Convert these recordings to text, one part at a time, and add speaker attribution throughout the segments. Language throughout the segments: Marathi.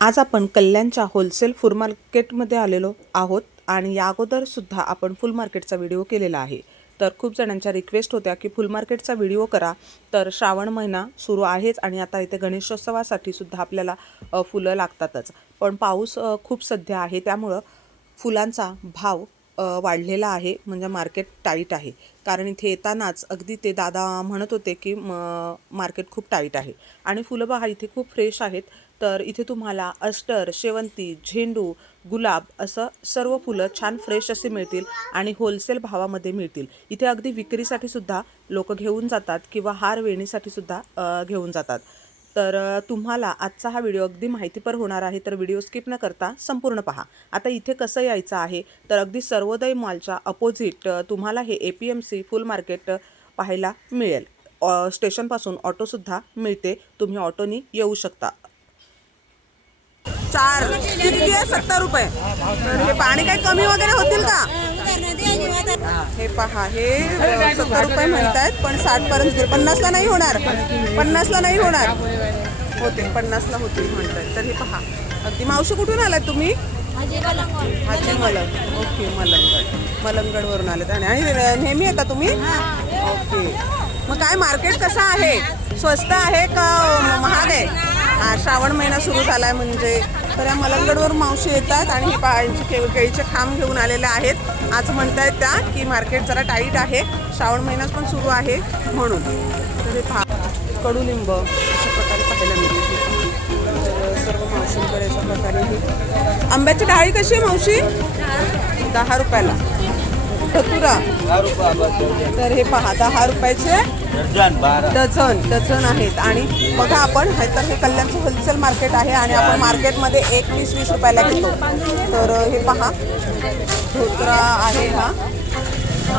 Speaker 1: आज आपण कल्याणच्या होलसेल फुल मार्केटमध्ये आलेलो आहोत आणि या अगोदरसुद्धा आपण फुल मार्केटचा व्हिडिओ केलेला आहे. तर खूप जणांच्या रिक्वेस्ट होत्या की फुल मार्केटचा व्हिडिओ करा. तर श्रावण महिना सुरू आहेच आणि आता इथे गणेशोत्सवासाठी सुद्धा आपल्याला फुलं लागतातच. पण पाऊस खूप सध्या आहे. त्यामुळं फुलांचा भाव वाढलेला आहे. म्हणजे मार्केट टाईट आहे. कारण इथे येतानाच अगदी ते दादा म्हणत होते की म मार्केट खूप टाईट आहे. आणि फुलं बहा इथे खूप फ्रेश आहेत. तर इथे तुम्हाला अस्टर शेवंती झेंडू गुलाब असं सर्व फुलं छान फ्रेश असे मिळतील आणि होलसेल भावामध्ये मिळतील. इथे अगदी विक्रीसाठी सुद्धा लोक घेऊन जातात किंवा हार वेणीसाठी सुद्धा घेऊन जातात. तर तुम्हाला आजचा हा व्हिडिओ अगदी माहितीपर होणार आहे तर व्हिडिओ स्किप न करता संपूर्ण पहा. आता इथे कसं यायचं आहे? तर अगदी सर्वोदय मॉलच्या अपोजिट तुम्हाला हे ए पी एम सी फुल मार्केट पाहायला मिळेल. स्टेशनपासून ऑटोसुद्धा मिळते. तुम्ही ऑटोनी येऊ शकता. चार. किती आहे? सत्तर रुपये. तर हे पाणी काही कमी वगैरे होतील का? हे पहा हे सत्तर रुपये म्हणतायत पण साठ पर्यंत पन्नासला नाही होणार. पन्नासला नाही होणार. होते पन्नासला होतील म्हणतायत. तर हे पहा. अगदी मावशी कुठून आलात तुम्ही? हाजी मलंग. ओके मलंगड. मलंगडवरून आलेत. आणि आणि नेहमी येता तुम्ही? ओके. मग काय मार्केट कसं आहे? स्वस्त आहे का महाग आहे? श्रावण महिना सुरू झाला आहे म्हणजे. तर या मलंगडवर मावशी येतात आणि हे के केळीचे खांब घेऊन आलेले आहेत. आज म्हणतायत त्या की मार्केट जरा टाईट आहे. श्रावण महिनाच पण सुरू आहे म्हणून. तर हे पहा कडुलिंब अशा प्रकारे पाहायला मिळते. सर्व मावशींकडे अशा प्रकारे आंब्याची डाळी कशी आहे मावशी? दहा रुपयाला. धतुरा तर हे पहा दहा रुपयाचे डझन डझन आहेत. आणि बघा आपण हे तर हे कल्याणचं होलसेल मार्केट आहे आणि आपण मार्केटमध्ये एक वीस वीस रुपयाला घेतो. तर हे पहा. धोत्रा आहे हा.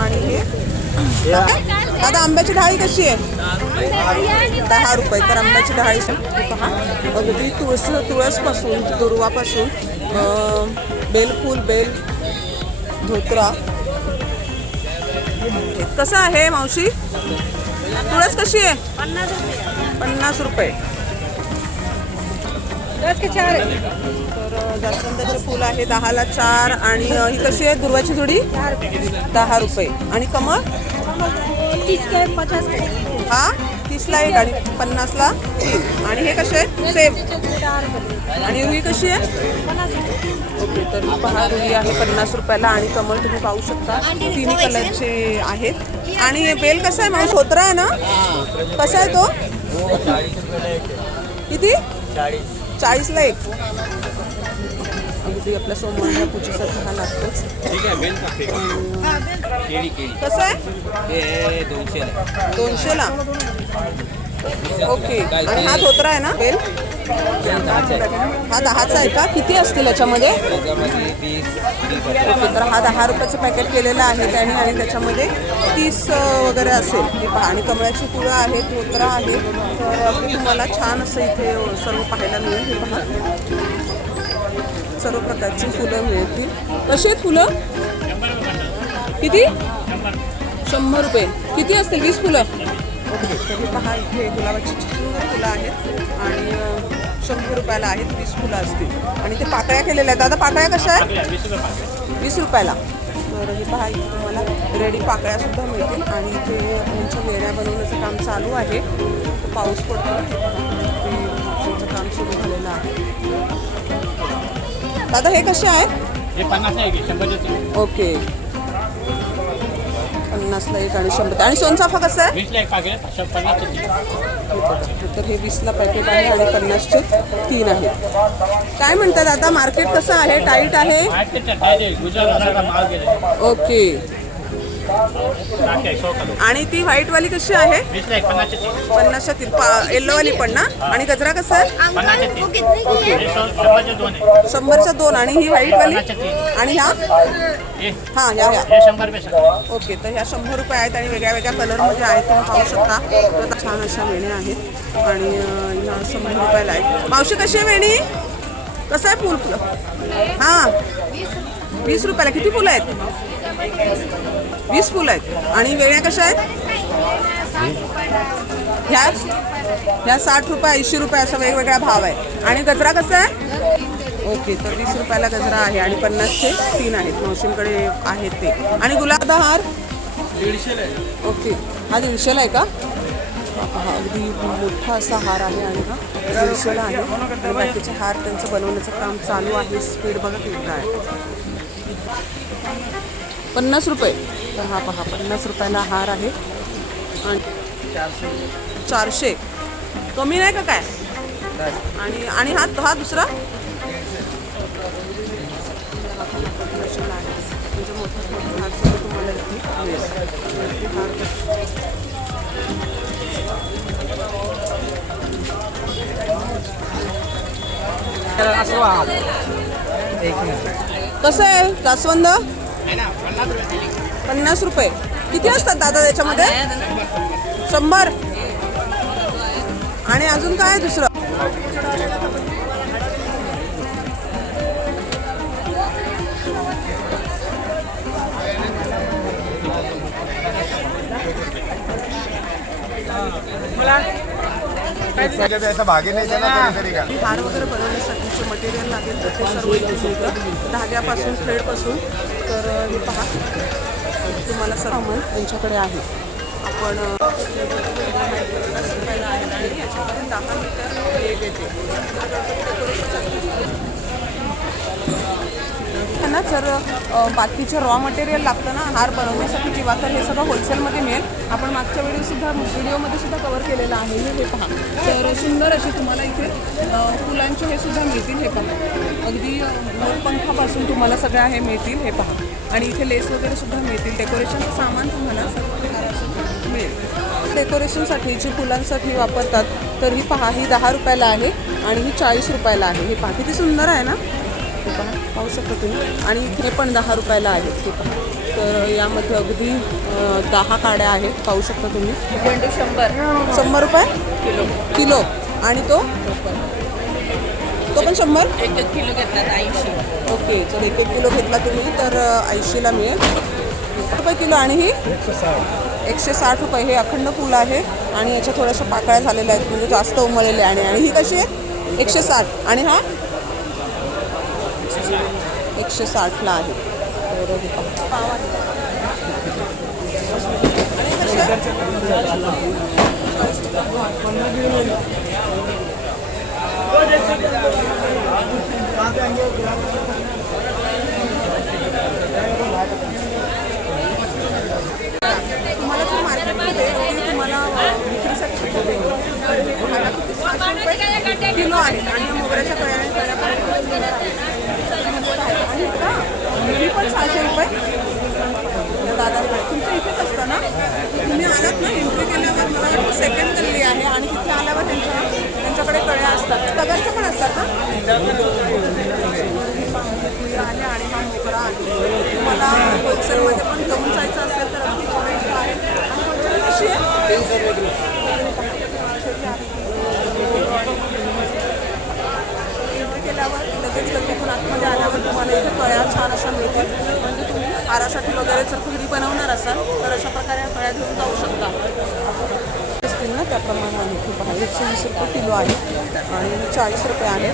Speaker 1: आणि हे दादा आंब्याची ढाळी कशी आहे? दहा रुपये. तर आंब्याची ढाळी हे पहा. अगदी तुळस तुळसपासून दुर्वापासून बेलफूल बेल धोत्रा कसं आहे मावशी? तुळस कशी आहे? पन्नास रुपये. तर अ, जास्वंदाचे फुल आहे दहाला चार आणि ही कशी आहे दुर्वाची जोडी? दहा रुपये. आणि कमळ? हा? तीसला एक आणि पन्नासला. तीन आणि हे कसे आहे सेम आणि रुई कशी आहे? ओके तर पहा रुई आहे पन्नास रुपयाला आणि कमळ तुम्ही पाहू शकता. तिन्ही कलरचे आहेत. आणि हे बेल कसं आहे? माणूस होतरा आहे ना? कसा आहे तो? किती? चाळीसला एक. अगदी आपल्या सोमवार पूजेसाठी हा लागतोच कसं आहे?
Speaker 2: हे दोनशे
Speaker 1: दोनशेला. ओके. आणि हा धोत्रा आहे ना? बेल? हा दहाचा आहे का? किती असतील याच्यामध्ये? ओके तर हा दहा रुपयाचं पॅकेट केलेलं आहे त्याने आणि त्याच्यामध्ये तीस वगैरे असेल. आणि कमळाची फुलं आहेत धोत्रा आहे. तर अगदी तुम्हाला छान असं इथे सर्व पाहायला मिळेल. हे पहा. सर्व प्रकारची फुलं मिळतील. कशी आहेत फुलं? किती? शंभर रुपये. किती असतील? वीस फुलं? ओके तर हे पहा इथे गुलाबाची सुंदर फुलं आहेत आणि शंभर रुपयाला आहेत वीस फुलं असतील. आणि ते पाकळ्या केलेल्या आहेत. दादा पाकळ्या कशा आहेत? वीस रुपयाला तर हे पहा इथे तुम्हाला रेडी पाकळ्या सुद्धा मिळतील. आणि इथे यांच्या वेण्या बनवण्याचं काम चालू आहे. पाऊस पडतो काम सुरू झालेलं आहे. दादा हे कसे आहेत?
Speaker 3: हे
Speaker 1: ओके. पन्नासला एक आणि शंभर. आणि सोनचाफा कसं आहे. तर हे वीसला पॅकेट आहे आणि पन्नासचे तीन आहेत काय म्हणतात आता? मार्केट कसं आहे? टाईट आहे?
Speaker 3: आहे.
Speaker 1: ओके
Speaker 3: आहे.
Speaker 1: आणि ती व्हाईटवाली कशी आहे? पन्नासच्या तीन. पा येल्लोवाली पण ना? आणि गजरा कसं आहे? शंभरच्या दोन आणि ही व्हाईटवाली? आणि ह्या?
Speaker 3: हे.
Speaker 1: हां ह्या ओके तर ह्या शंभर रुपये आहेत आणि वेगळ्या वेगळ्या कलरमध्ये आहेत तुम्ही पाहू शकता. तर आता छान अशा वेण्या आहेत. आणि ह्या शंभर रुपयाला आहे मावशी कशी आहे वेणी? कसं आहे फुल फुलं? हां. वीस रुपयाला. किती फुलं आहेत? वीस फुलं आहेत. आणि वेण्या कशा आहेत? ह्या ह्या साठ रुपये ऐंशी रुपये असा वेगवेगळा भाव आहे आणि गजरा कसा आहे? ओके तर वीस रुपयाला गजरा आहे आणि पन्नासचे तीन आहेत. मावशींकडे आहेत ते. आणि गुलाब हार? ओके. हा दीडशेला आहे का? हा हा, अगदी मोठा असा हार आहे आणि हा दीडशेला आहे. आणि बाकीचे हार त्यांचं बनवण्याचं काम चालू आहे. स्पीड बघा किती आहे. पन्नास रुपये. तर हा पहा पन्नास रुपयाला हार आहे. आणि चारशे. कमी नाही का काय? आणि आणि हा हा दुसरा? म्हणजे मोठा मोठा हार सुद्धा तुम्हाला इथे मिळेल. इथे हार कसं आहे जास्वंद पन्नास रुपये. किती असतात दादा त्याच्यामध्ये? शंभर. आणि अजून काय दुसरं?
Speaker 4: भागी नाही
Speaker 1: हार वगैरे बनवण्यासाठीचे मटेरियल लागेल तर ते सर्व इथे मिळतं. धाग्यापासून थ्रेडपासून तर हे पहा. तुम्हाला सामान त्यांच्याकडे आहे. आपण अ, आहे आणि याच्यामध्ये दहा मीटर एक येते त्यांना जर बाकीचं रॉ मटेरियल लागतं ना हार बनवण्यासाठी किंवा तर हे सगळं होलसेलमध्ये मिळेल. आपण मागच्या वेळी सुद्धा व्हिडिओमध्ये सुद्धा कवर केलेलं आहे हे हे पहा. तर सुंदर असे तुम्हाला इथे फुलांचे हे सुद्धा मिळतील हे पहा. अगदी मोरपंखापासून तुम्हाला सगळ्या हे मिळतील हे पहा. आणि इथे लेस वगैरे सुद्धा मिळतील. डेकोरेशनचं सामान तुम्हाला मिळेल. डेकोरेशनसाठी जी फुलांसाठी वापरतात तर ही पहा ही दहा रुपयाला आहे आणि ही चाळीस रुपयाला आहे. हे पहा किती सुंदर आहे ना? पहा शकता तुम्ही. आणि इथे पण दहा रुपयाला आहेत हे पहा. तर यामध्ये अगदी दहा काड्या आहेत पाहू शकता तुम्ही. शंभर. शंभर रुपये? किलो. किलो. आणि तो? तो पण शंभर?
Speaker 5: एक एक किलो घेतला ऐंशी.
Speaker 1: ओके जर एक एक किलो घेतला तुम्ही तर ऐंशीला मिळेल. रुपये किलो आणि ही? एकशे साठ रुपये. हे अखंड फुल आहे. आणि याच्या थोड्याशा पाकळ्या झालेल्या आहेत. म्हणजे जास्त उमळलेले आणि आणि ही कशी आहे? एकशे साठ. आणि हा? एकशे साठला आहे. तर हे पहा. पाव आहे. आणि कशी आहे? तुम्हाला जर मार्केटमध्ये हे तुम्हाला अ, विक्रीसाठी भेटते, तर हे तुम्हाला किती सहाशे रुपये किलो आहेत आणि या मोगऱ्याच्या कळ्या कळ्या पण खूप सुंदर आहेत. आणि का मुली पण सहाशे रुपये या दादांकडे तुमचं इथेच असतं ना तुम्ही आलात ना एंट्री केल्यावर मला वाटतं सेकंड गल्ली आहे आणि तिथे आल्यावर त्यांच्या त्यांच्याकडे कळ्या असतात. तगरच्या पण असतात ना फुले आले आणि हा मोगरा आहे तुम्हाला होलसेलमध्ये पण घेऊन जायचं असेल तर अगदी जवळचं आहे आणि होलसेल कशी आहे एंट्री केल्यावर लगेच गल्लीतून आतमध्ये आल्यावर तुम्हाला इथे कळ्या छान अशा मिळतील म्हणजे तुम्ही वगैरे जर घरी बनवणार असाल तर अशा प्रकारे फळ्या घेऊन जाऊ शकता. असतील ना त्याप्रमाणे आहे. एकशे वीस रुपये किलो आहे. आणि चाळीस रुपये आहे.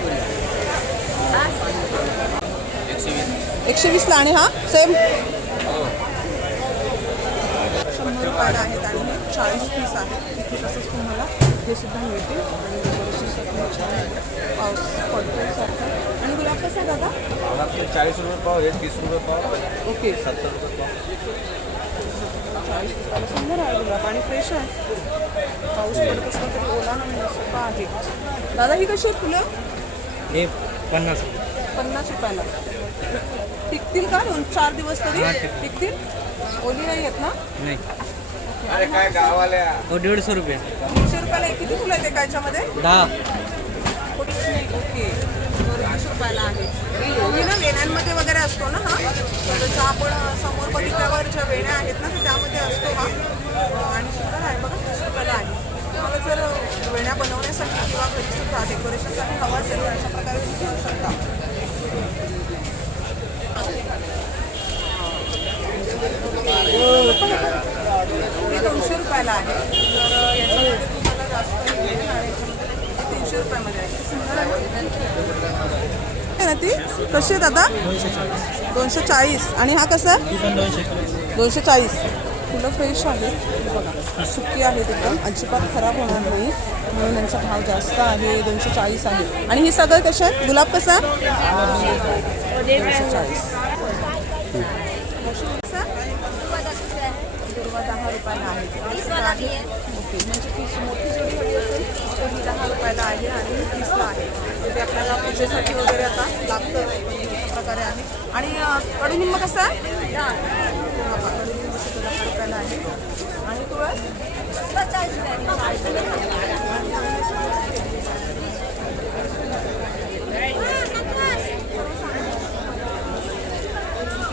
Speaker 1: एकशे वीसला आणि हा? सेम शंभर रुपयाला आहेत आणि चाळीस पीस आहे. तिथे तसंच तुम्हाला हे सुद्धा मिळतील. आणि पाऊस पडतो सारखा. गुलाब कसं आहे दादा
Speaker 2: चाळीस रुपये पाव हे तीस रुपये पाव.
Speaker 1: ओके.
Speaker 2: सत्तर रुपये पाव.
Speaker 1: चाळीस रुपयाला सुंदर आहे गुलाब आणि फ्रेश आहे. पाऊस पडत असला तरी ओला नाही सुका आहे. दादा ही कशी आहेत फुलं?
Speaker 2: हे पन्नास
Speaker 1: पन्नास रुपयाला. टिकतील का दोन चार दिवस तरी? टिकतील. ओली नाही आहेत ना?
Speaker 2: नाही.
Speaker 4: अरे काय गावाल्या
Speaker 2: हो दीडशे रुपये.
Speaker 1: दीडशे रुपयाला एक किती फुलं आहेत एका याच्यामध्ये?
Speaker 2: दहा.
Speaker 1: ओके. वीस रुपयाला आहे. ही ना वेण्यांमध्ये वगैरे असतो ना हा. तर आपण समोर बघितल्यावर ज्या वेण्या आहेत ना तर त्यामध्ये असतो हा. आणि सुंदर आहे बघा वीस रुपयाला आहे तुम्हाला जर वेण्या बनवण्यासाठी किंवा घरी सुद्धा डेकोरेशनसाठी हवा असेल तर अशा प्रकारे तुम्ही घेऊ शकता हे दोनशे रुपयाला आहे आहे ती कशी आहे दादा दोनशे चाळीस आणि हा कसा दोनशे चाळीस फुलं फ्रेश आहे बघा सुकी आहेत एकदम. अजिबात खराब होणार नाही. म्हणून यांचा भाव जास्त आहे. दोनशे चाळीस आहे. आणि ही सगळं कशा आहेत? गुलाब कसा दोनशे चाळीस दुर्वा दहा रुपयाला आहे. ओके. म्हणजे मोठी असेल तर दहा रुपयाला आहे आणि तीसला आहे. ते आपल्याला पूजेसाठी वगैरे आता. लागतं प्रकारे आहे. आणि अं, कडुनिंब कसं आहे? हा, कडुनिंब सुद्धा आहे. आणि तुळस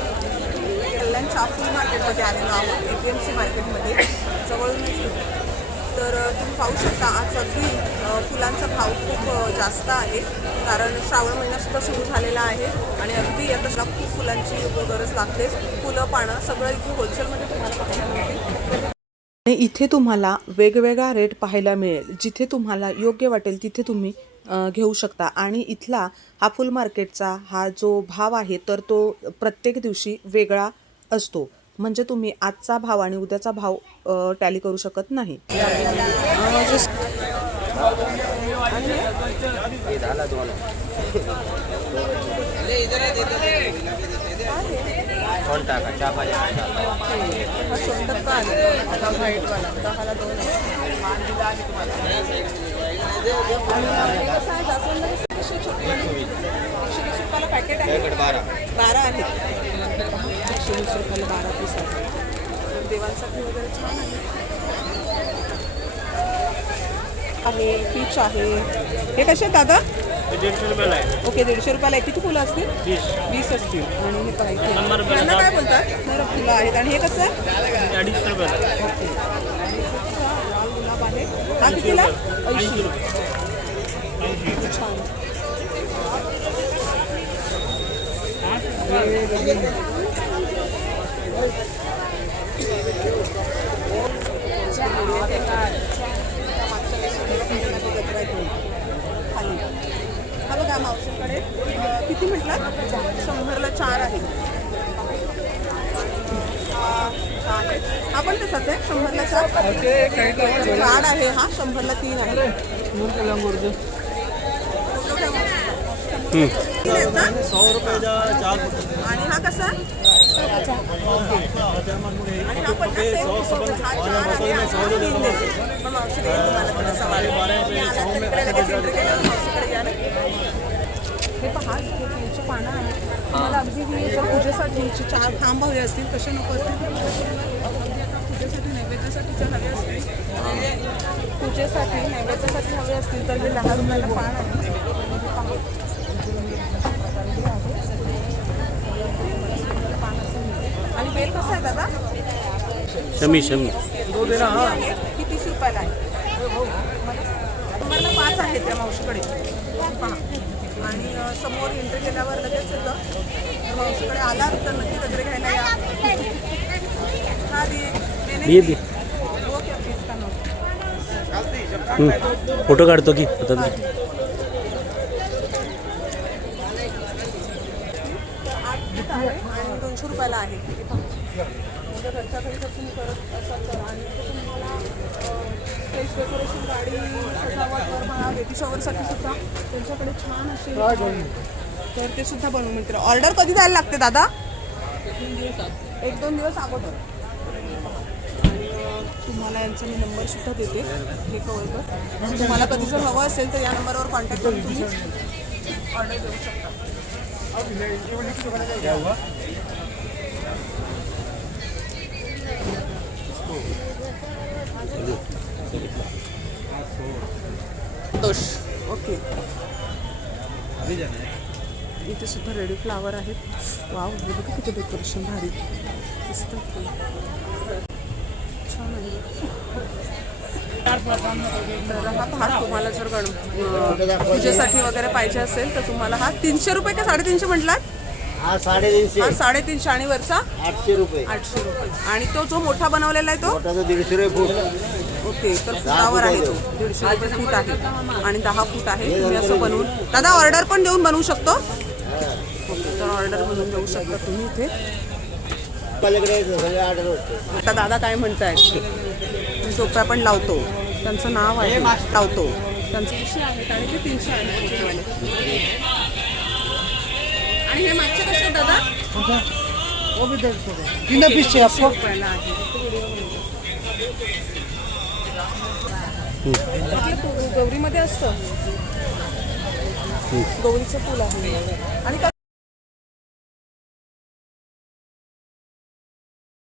Speaker 1: कल्याण चाफी मार्केटमध्ये आलेलो आहोत ए पी एम सी मार्केटमध्ये जवळूनच तर अ, तुम्ही पाहू शकता आज अगदी अ, फुलांचा भाव खूप अ, जास्त आहे कारण महिनासुद्धा सुरू झालेला आहे आणि अगदी आता खूप फुलांची गरज लागते. फुलं पानं सगळं इथे होलसेलमध्ये तुम्हाला पाहायला मिळते आणि इथे तुम्हाला वेगवेगळा रेट पाहायला मिळेल. जिथे तुम्हाला योग्य वाटेल तिथे तुम्ही घेऊ शकता. आणि इथला हा फुल मार्केटचा हा जो भाव आहे तर तो प्रत्येक दिवशी वेगळा असतो. म्हणजे तुम्ही आजचा भाव आणि उद्याचा भाव टॅली करू शकत नाही.
Speaker 2: कोण टाका चहा पाहिजे
Speaker 1: हा आहे आता व्हाईटवाला दहाला दोन आहे. आणि कसं आहे, जास्वंद कशी छोटी वाली? एकशे वीस रुपयाला पॅकेट आहे
Speaker 2: बारा
Speaker 1: बारा आहेत एकशे वीस रुपयाला बारा पीस आहे देवांसाठी वगैरे छान आहे आहे पीच आहे हे कसे आहेत दादा
Speaker 3: दीडशे रुपयाला आहे.
Speaker 1: ओके दीडशे रुपयाला आहे. किती फुलं असतील?
Speaker 3: वीस.
Speaker 1: वीस असतील. आणि हे यांना काय बोलतात? बरं फुलं आहेत. आणि हे कसं? आहे
Speaker 3: अडीचशे रुपयाला.
Speaker 1: लाल गुलाब आहे हा कितीला? ऐंशी. छान खाली हा बघा मावशीकडे अं, किती म्हटलं? शंभरला चार आहे. हा चार आहे. हा पण तसाच आहे शंभरला चार. चार आहे हा शंभरला तीन आहे. तीन आहेत ना? आणि हा कसा? आणि हा पण ना same तसाच. हा पहा इथे पानं आहेत. तुम्हाला अगदी ही जर पूजेसाठी चार खांब हवे असतील कसे नको असतील. अगदी आता पूजेसाठी नैवेद्यासाठी जर हवे असतील. पूजेसाठी नैवेद्यासाठी हवे असतील तर हे दहा रुपयाला पान आहे. हे. आणि बेल कसं आहे दादा?
Speaker 3: शमी शमी.
Speaker 1: आहे ती तीस रुपयाला आहे तुम्हाला पाच आहेत त्या मावशीकडे. पहा. आणि समोर एंट्री केल्यावर लगेच येतं तर मावशीकडे आला तर नक्की गजरे घ्यायला या हा दे
Speaker 3: दे.
Speaker 1: ओके इसका नोट.
Speaker 3: फोटो काढतो की आता
Speaker 1: आणि दोनशे रुपयाला आहे हे. म्हणजे घरच्या घरी तुम्ही करत असाल तर आणि स्टेज डेकोरेशन गाडी सजावटवर म्हणा बेबी शॉवरसाठी सुद्धा त्यांच्याकडे छान असे तर ते सुद्धा बनवून मिळतील. ऑर्डर कधी द्यायला लागते दादा? एक दोन दिवस अगोदर. तुम्हाला यांचा मी नंबर सुद्धा देते हे कळतं तुम्हाला कधी जर हवं असेल तर या नंबरवर कॉन्टॅक्ट करून तुम्ही ऑर्डर देऊ शकता. दोष ओके. इथे सुद्धा रेडी फ्लावर आहेत. वाव हे बघा किती डेकोरेशन भारी. मस्त. छान आहे. हा तुम्हाला जर गण पूजेसाठी वगैरे पाहिजे असेल तर तुम्हाला हा तीनशे रुपये का साडेतीनशे म्हटलात?
Speaker 6: हा साडेतीनशे.
Speaker 1: हा साडेतीनशे आणि वरचा?
Speaker 6: आठशे रुपये.
Speaker 1: आठशे रुपये. आणि तो जो मोठा बनवलेला आहे तो?
Speaker 6: दीडशे रुपये
Speaker 1: ओके तर फुटावर आहे तो. दीडशे रुपये फूट आहे. आणि दहा फूट आहे. तुम्ही असं बनवून दादा ऑर्डर पण देऊन बनवू शकतो?
Speaker 6: ओके तर ऑर्डर म्हणून देऊ शकता तुम्ही इथे. आता दादा काय म्हणतायत मी टोप्या पण लावतो. त्यांचं नाव आहे. लावतो. त्यांचं
Speaker 1: आहेत आणि ते तीनशे आहेत. छोटेवाले. आणि हे मागचे कसे दादा?
Speaker 7: कितना पीस चाहिए आपको
Speaker 1: रुपयाला आहे. गौरीमध्ये असतं. गौरीचं फुल आहे. आणि